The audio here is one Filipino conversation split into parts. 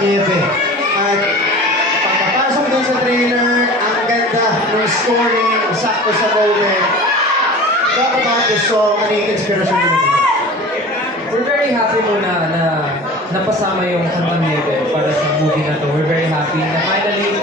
Niebe. At pagkapasok dun sa trailer, ang ganda ng scoring, sakto sa moment. Talk about the song, ano yung inspiration nyo? We're very happy muna na napasama yung kantang Niebe para sa movie na to. We're very happy na finally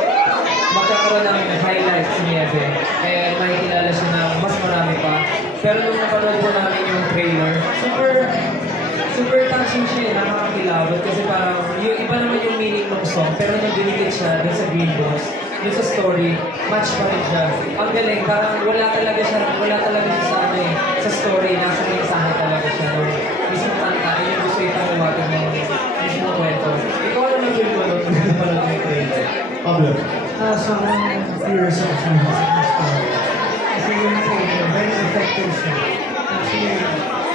magkakaroon ng highlight si Niebe. And makikilala siya na mas marami pa. Pero nung napanood po namin yung trailer, super touching siya, nakakakilabot kasi parang yung iba naman yung meaning ng song, pero nung dinikit siya dun sa Green Boss, dun sa story, match pa rin siya. Ang galing, parang wala talaga siya sa ano eh, sa story, nasa mensahe talaga siya nung mismo kanta, yun yung gusto ipangawagin ng mismo kwento. Ikaw ano na feel mo nung napanood yung trailer? Pablo. Sobrang curious ako sa story. Kasi yung trailer, very effective siya. Actually,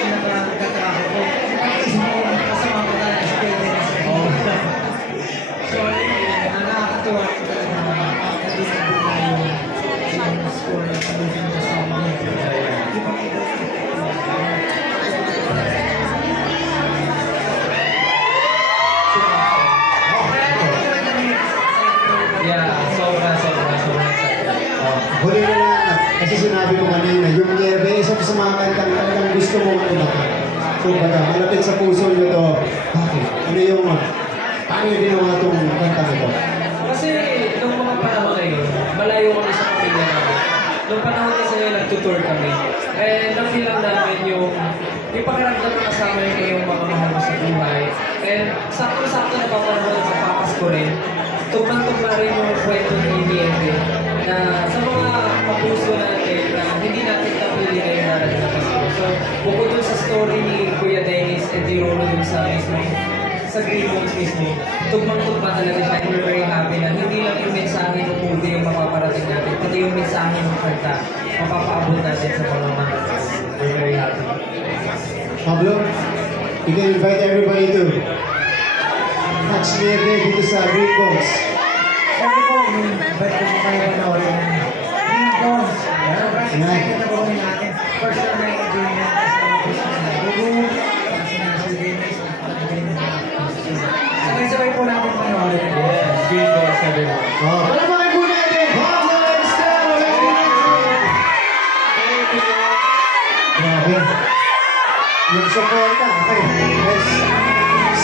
pinaka-kataka ko. Kasama ko tayo sa Dennis. So, nakakatuwa ko talaga na nakadinig yung score at moving the song niya. Ibang-iba Huli na lang, kasi sinabi ko kanina, yung Niebe, isa sa mga kantang talagang gusto mo kumata. So, baga, malapit sa puso nyo to, bakit? Ano yung, paano yung ginawa itong kantang ito? Kasi nung mga panahon na yun, malayo kami sa pamilya namin. Nung panahon kasi yun, nag-tour kami. And na-feel lang namin yung pakiramdam na kasama yung iyong mga mahal mo sa buhay. And sakto-sakto na papasko rin. Tugmang-tugma rin yung kwento ni Niebe na sa mga kapuso natin na hindi natin kapili ngayon narating na Pasko. So, bukod dun sa story ni Kuya Dennis and ni Rolo dun sa mismo, sa Green Bones mismo, tugmang-tugma talaga siya and we're very happy na hindi lang yung mensahe ng movie yung mapaparating natin, pati yung mensahe ng kanta, mapapaabot natin sa mga manonood. We're very happy. Pablo, you can invite everybody to catch Niebe dito sa Green Bones. Sabi ko, ba't ko siya kayo panoorin ng Green Bones? Excited na po kami natin. For sure na i-enjoy niya kasama ko siya na Gugu, kasi na si Dennis, sabay-sabay po natin panoorin. Yes, Green Bones everyone. Palabakan po natin, Pablo and Stella! Grabe. Yung supporta. Okay, let's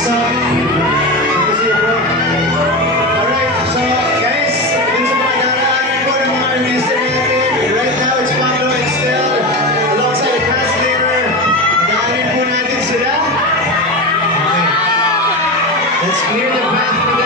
stop. Good to see you, bro. Alright, so guys, dun sa mga daraanan po ng mga artista natin, right now it's Pablo and Stella alongside the cast leader. Daanin po natin sila. Okay. Let's clear the path for